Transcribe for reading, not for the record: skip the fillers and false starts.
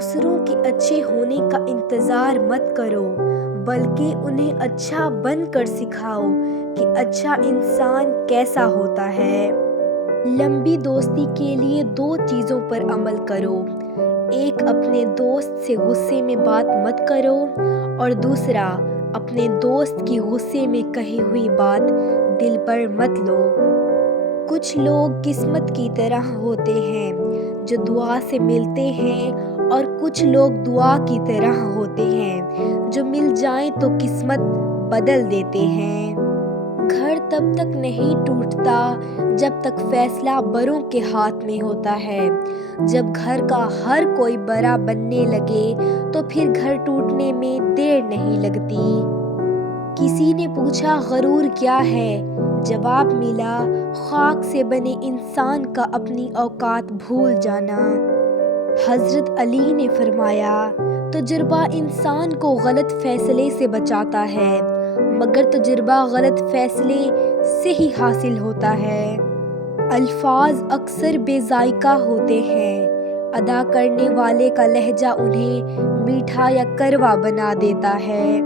دوسروں کے اچھے ہونے کا انتظار مت کرو، بلکہ انہیں اچھا بن کر سکھاؤ کہ اچھا انسان کیسا ہوتا ہے۔ لمبی دوستی کے لیے 2 چیزوں پر عمل کرو۔ ایک، اپنے دوست سے غصے میں بات مت کرو، اور دوسرا، اپنے دوست کی غصے میں کہی ہوئی بات دل پر مت لو۔ کچھ لوگ قسمت کی طرح ہوتے ہیں جو دعا سے ملتے ہیں، اور کچھ لوگ دعا کی طرح ہوتے ہیں جو مل جائیں تو قسمت بدل دیتے ہیں۔ گھر تب تک نہیں ٹوٹتا جب تک فیصلہ بڑوں کے ہاتھ میں ہوتا ہے۔ جب گھر کا ہر کوئی بڑا بننے لگے تو پھر گھر ٹوٹنے میں دیر نہیں لگتی۔ کسی نے پوچھا، غرور کیا ہے؟ جواب ملا، خاک سے بنے انسان کا اپنی اوقات بھول جانا۔ حضرت علی نے فرمایا، تجربہ انسان کو غلط فیصلے سے بچاتا ہے، مگر تجربہ غلط فیصلے سے ہی حاصل ہوتا ہے۔ الفاظ اکثر بے ذائقہ ہوتے ہیں، ادا کرنے والے کا لہجہ انہیں میٹھا یا کڑوا بنا دیتا ہے۔